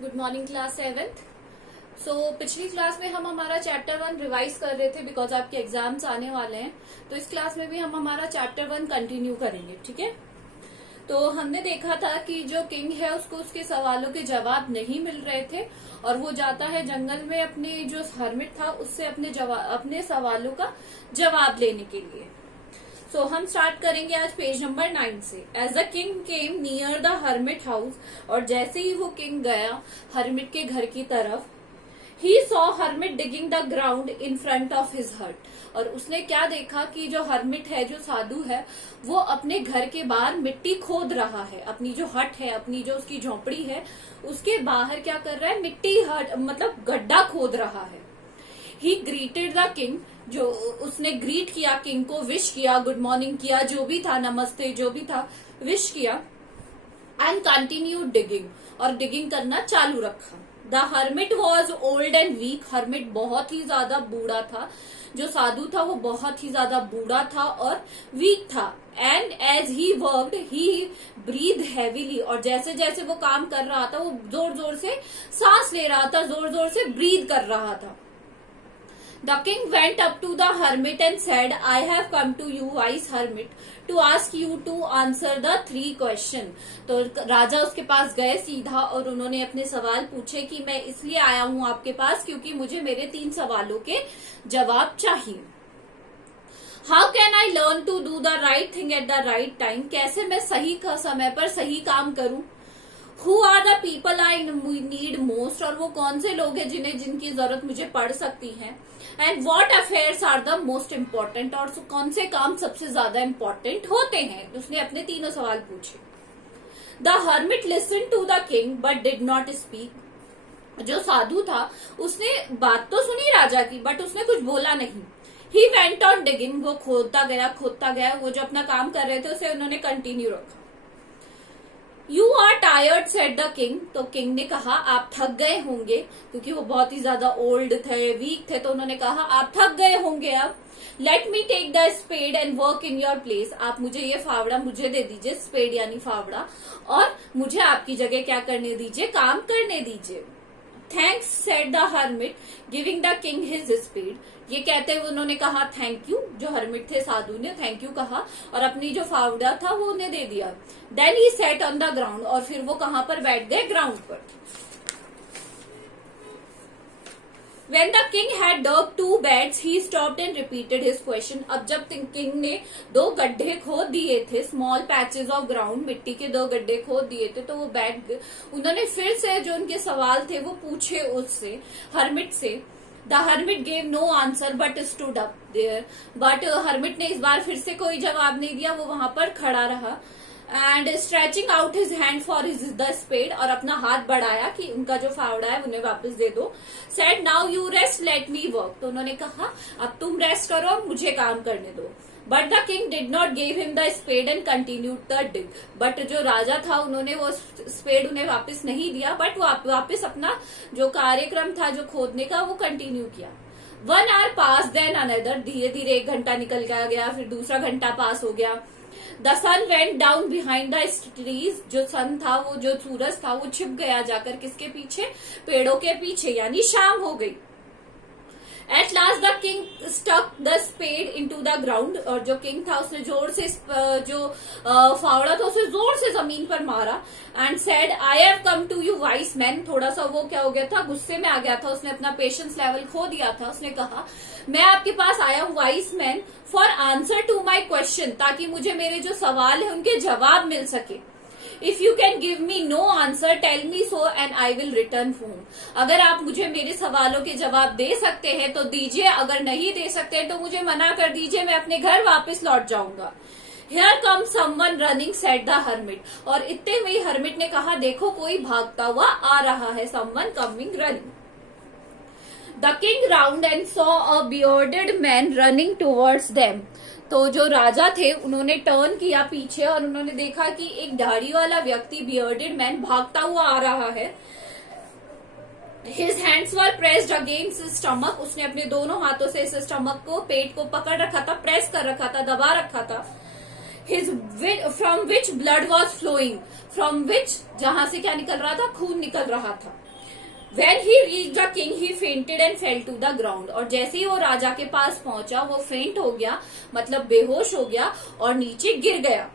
Good morning class 7th। पिछली class में हम हमारा चैप्टर 1 रिवाइज कर रहे थे बिकॉज आपके एग्जाम्स आने वाले हैं। तो इस क्लास में भी हम हमारा चैप्टर 1 कंटिन्यू करेंगे, ठीक है। तो हमने देखा था कि जो किंग है उसको उसके सवालों के जवाब नहीं मिल रहे थे और वो जाता है जंगल में अपने जो हर्मिट था उससे अपने सवालों का जवाब लेने के लिए। हम स्टार्ट करेंगे आज पेज नंबर 9 से। As the king came near the hermit house, और जैसे ही वो किंग गया हर्मिट के घर की तरफ, he saw hermit digging the ground in front of his हट, और उसने क्या देखा कि जो हर्मिट है, जो साधु है, वो अपने घर के बाहर मिट्टी खोद रहा है। अपनी जो हट है, अपनी जो उसकी झोपड़ी है, उसके बाहर क्या कर रहा है, मिट्टी हट मतलब गड्ढा खोद रहा है। ही ग्रीटेड द किंग, जो उसने ग्रीट किया किंग को, विश किया, गुड मॉर्निंग किया, जो भी था, नमस्ते जो भी था, विश किया। एंड कंटिन्यू डिगिंग, और डिगिंग करना चालू रखा। The hermit was old and weak, hermit बहुत ही ज्यादा बूढ़ा था, जो साधु था वो बहुत ही ज्यादा बूढ़ा था और वीक था। And as he worked he breathe heavily, और जैसे जैसे वो काम कर रहा था वो जोर जोर से सांस ले रहा था, जोर जोर से ब्रीथ कर रहा था। The king went up to the hermit and said, I have come to you, wise hermit, to ask you to answer the 3 questions। तो राजा उसके पास गए सीधा और उन्होंने अपने सवाल पूछे कि मैं इसलिए आया हूँ आपके पास क्योंकि मुझे मेरे 3 सवालों के जवाब चाहिए। How can I learn to do the right thing at the right time? कैसे मैं सही समय पर सही काम करूँ? Who are the people I need most? और वो कौन से लोग हैं जिनकी जरूरत मुझे पड़ सकती है। And what affairs are the most important? और कौन से काम सबसे ज्यादा इम्पोर्टेंट होते हैं। उसने अपने 3 सवाल पूछे। The hermit listened to the king but did not speak। जो साधु था उसने बात तो सुनी राजा की बट उसने कुछ बोला नहीं। He went on digging, वो खोदता गया, वो जो अपना काम कर रहे थे उसे उन्होंने कंटिन्यू रखा। You are tired, said the king। तो किंग ने कहा आप थक गए होंगे, क्योंकि वो बहुत ही ज्यादा ओल्ड थे, वीक थे, तो उन्होंने कहा आप थक गए होंगे अब। Let me take the spade and work in your place। आप मुझे ये फावड़ा मुझे दे दीजिए, स्पेड यानी फावड़ा, और मुझे आपकी जगह क्या करने दीजिए, काम करने दीजिए। Thanks, said the hermit, giving the king his spade। ये कहते हुए उन्होंने कहा थैंक यू, जो हर्मिट थे साधु ने थैंक यू कहा और अपनी जो फावड़ा था वो उन्हें दे दिया। Then he set on the ground, और फिर वो कहां पर बैठ गए, ग्राउंड पर। When the king had dug 2 beds, he stopped and repeated his question। अब जब किंग ने 2 गड्ढे खोद दिए थे, स्मॉल पैचेस ऑफ ग्राउंड, मिट्टी के 2 गड्ढे खोद दिए थे, तो वो बैठ गए। उन्होंने फिर से जो उनके सवाल थे वो पूछे उससे, हर्मिट से। The hermit gave no answer but stood up there। But hermit ने इस बार फिर से कोई जवाब नहीं दिया, वो वहां पर खड़ा रहा। And stretching out his hand for his the spade, और अपना हाथ बढ़ाया कि उनका जो फावड़ा है उन्हें वापस दे दो। Said now you rest let me work. तो उन्होंने कहा अब तुम रेस्ट करो, मुझे काम करने दो। But the king did not give him the spade and continued the dig. But जो राजा था उन्होंने वो स्पेड उन्हें वापस नहीं दिया, बट वापस अपना जो कार्यक्रम था जो खोदने का वो कंटिन्यू किया। 1 hour पास देन अनदर, धीरे धीरे 1 घंटा निकल गया, फिर दूसरा घंटा पास हो गया। The sun went down behind the trees. जो सन था, वो जो सूरज था, वो छिप गया जाकर किसके पीछे, पेड़ों के पीछे, यानी शाम हो गई। At last the king stuck the spade in to the ground, और जो किंग था उसने जोर से जो फावड़ा था उसे जोर से जमीन पर मारा। And said I have come to you wise man. थोड़ा सा वो क्या हो गया था, गुस्से में आ गया था, उसने अपना पेशेंस लेवल खो दिया था। उसने कहा मैं आपके पास आया हूँ wise man for answer to my question, ताकि मुझे मेरे जो सवाल है उनके जवाब मिल सके। If you can give me no answer, tell me so and I will return home। अगर आप मुझे मेरे सवालों के जवाब दे सकते हैं तो दीजिए, अगर नहीं दे सकते तो मुझे मना कर दीजिए, मैं अपने घर वापस लौट जाऊंगा। Here comes someone running, said the hermit। और इतने में ही हर्मिट ने कहा देखो कोई भागता हुआ आ रहा है, someone coming running। The king round and saw a bearded man running towards them। तो जो राजा थे उन्होंने टर्न किया पीछे और उन्होंने देखा कि एक दाढ़ी वाला व्यक्ति, बियर्डेड मैन, भागता हुआ आ रहा है। His hands were pressed against his stomach। उसने अपने दोनों हाथों से इस स्टमक को, पेट को पकड़ रखा था, प्रेस कर रखा था, दबा रखा था। from which blood was flowing। from which, जहां से क्या निकल रहा था, खून निकल रहा था। When he reached the king, he fainted and fell to the ground. और जैसे ही वो राजा के पास पहुंचा वो फेंट हो गया, मतलब बेहोश हो गया और नीचे गिर गया.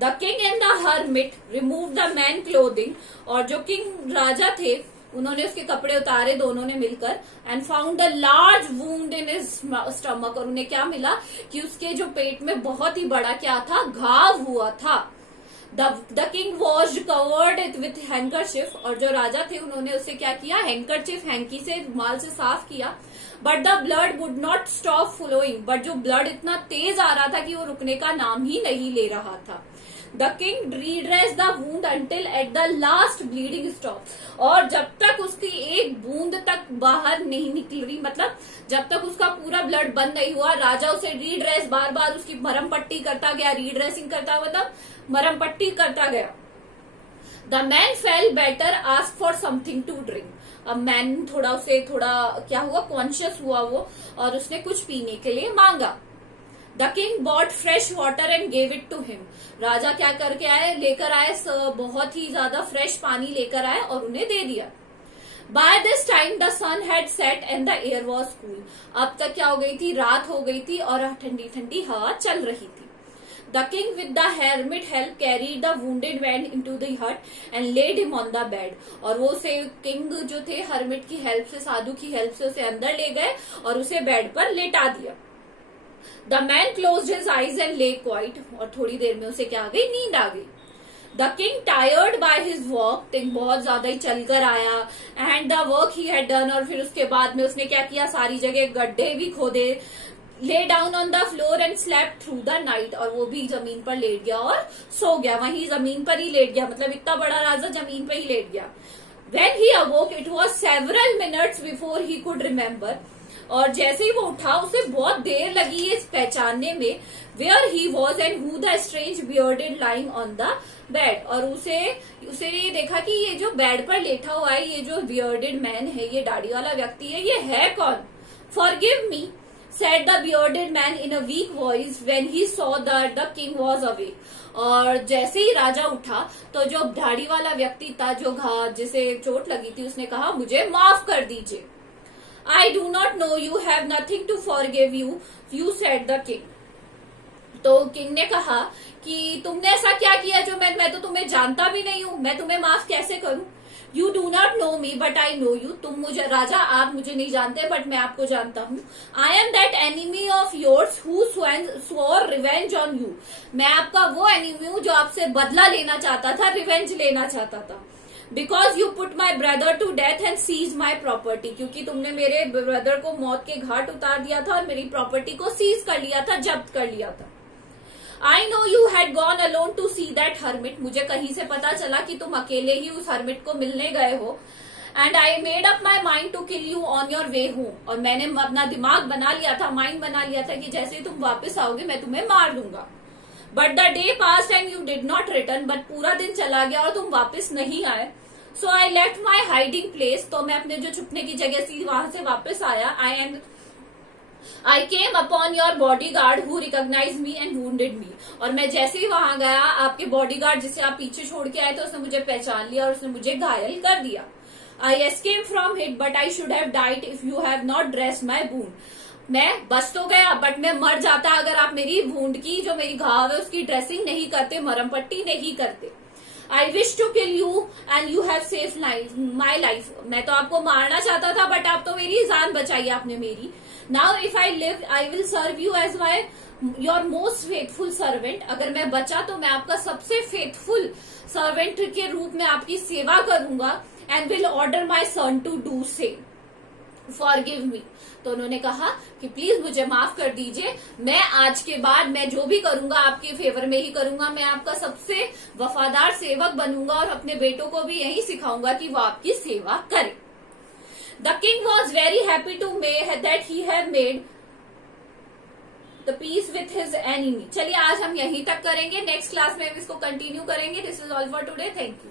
The king and the hermit removed the man clothing. और जो किंग राजा थे उन्होंने उसके कपड़े उतारे दोनों ने मिलकर. And found a large wound in his stomach. और उन्हें क्या मिला कि उसके जो पेट में बहुत ही बड़ा क्या था, घाव हुआ था. The king was covered it with handkerchief. और जो राजा थे उन्होंने उसे क्या किया, हैंकरचिफ हैंकी से रुमाल से साफ किया. But the blood would not stop flowing. But जो ब्लड इतना तेज आ रहा था कि वो रुकने का नाम ही नहीं ले रहा था. The king redressed the wound until at the last bleeding stop. और जब तक उसकी एक बूंद तक बाहर नहीं निकल रही, मतलब जब तक उसका पूरा ब्लड बंद नहीं हुआ, राजा उसे रीड्रेस बार बार उसकी मरम पट्टी करता गया. रीड्रेसिंग करता मतलब मरम पट्टी करता गया. The man fell better, ask for something to drink. अब मैन थोड़ा क्या हुआ, कॉन्शियस हुआ वो, और उसने कुछ पीने के लिए मांगा. The king bought fresh water and gave it to him. राजा क्या करके आए, लेकर आए बहुत ही ज्यादा फ्रेश पानी लेकर आए और उन्हें दे दिया. By this time the sun had set and the air was cool. अब तक क्या हो गई थी, रात हो गई थी और ठंडी ठंडी हवा चल रही थी. The king with the hermit help carried the wounded man into the hut and laid him on the bed. और वो उसे किंग जो थे हर्मिट की हेल्प से, साधु की हेल्प से उसे अंदर ले गए और उसे बेड पर लेटा दिया. The man closed his eyes and ले क्वाइट. और थोड़ी देर में उसे क्या आ गई, नींद आ गई. The king tired by his walk. King बहुत ज्यादा ही चलकर आया. And the work he had done. और फिर उसके बाद में उसने क्या किया, सारी जगह गड्ढे भी खोदे. Lay down on the floor and slept through the night. और वो भी जमीन पर लेट गया और सो गया. वहीं जमीन पर ही लेट गया, मतलब इतना बड़ा राजा जमीन पर ही लेट गया. When he awoke, it was several minutes before he could remember. और जैसे ही वो उठा उसे बहुत देर लगी ये पहचानने में where he was and who the strange bearded lying on the bed. और उसे ये देखा कि ये जो बेड पर लेटा हुआ है, ये जो bearded man है, ये दाढ़ी वाला व्यक्ति है, ये है कौन. Forgive me, said the bearded man in a weak voice when he saw that the king was awake. और जैसे ही राजा उठा तो जो दाढ़ी वाला व्यक्ति था, जो जिसे चोट लगी थी, उसने कहा मुझे माफ कर दीजिए. I do not know you, have nothing to forgive you said the king. तो किंग ने कहा कि तुमने ऐसा क्या किया जो मैं तो तुम्हें जानता भी नहीं हूँ, मैं तुम्हें माफ कैसे करूं. You do not know me but I know you. तुम मुझे, राजा आप मुझे नहीं जानते बट मैं आपको जानता हूँ. I am that enemy of yours who swore revenge on you. मैं आपका वो एनिमी हूँ जो आपसे बदला लेना चाहता था, रिवेंज लेना चाहता था. Because you put my brother to death and seized my property. क्योंकि तुमने मेरे ब्रदर को मौत के घाट उतार दिया था और मेरी प्रॉपर्टी को सीज कर लिया था, जब्त कर लिया था. I know you had gone alone to see that hermit. मुझे कहीं से पता चला कि तुम अकेले ही उस hermit को मिलने गए हो. And I made up my mind to kill you on your way home. और मैंने अपना दिमाग बना लिया था, माइंड बना लिया था कि जैसे ही तुम वापस आओगे मैं तुम्हें मार दूंगा. But the day passed and you did not return. But पूरा दिन चला गया और तुम वापस नहीं आए. So I left my hiding place. तो मैं अपने जो छुपने की जगह थी वहां से वापस आया. I came upon your bodyguard who recognized me and wounded me. और मैं जैसे ही वहां गया, आपके बॉडीगार्ड जिसे आप पीछे छोड़ के आए थे उसने मुझे पहचान लिया और उसने मुझे घायल कर दिया. I escaped from it but I should have died if you have not dressed my wound. मैं बच तो गया बट मैं मर जाता अगर आप मेरी वुंड की, जो मेरी घाव है उसकी ड्रेसिंग नहीं करते, मरम पट्टी नहीं करते. I wish to kill you and you have saved my life. मैं तो आपको मारना चाहता था बट आप तो मेरी जान बचाई आपने मेरी. Now if I live, I will serve you as your most faithful servant. अगर मैं बचा तो मैं आपका सबसे faithful servant के रूप में आपकी सेवा करूंगा. And will order my son to do same. Forgive me. तो उन्होंने कहा कि प्लीज मुझे माफ कर दीजिए, मैं आज के बाद मैं जो भी करूंगा आपके फेवर में ही करूंगा, मैं आपका सबसे वफादार सेवक बनूंगा और अपने बेटों को भी यही सिखाऊंगा कि वो आपकी सेवा करें. The king was very happy to that he have made the peace with his enemy. चलिए आज हम यहीं तक करेंगे, नेक्स्ट क्लास में इसको कंटिन्यू करेंगे. This is all for today. Thank you.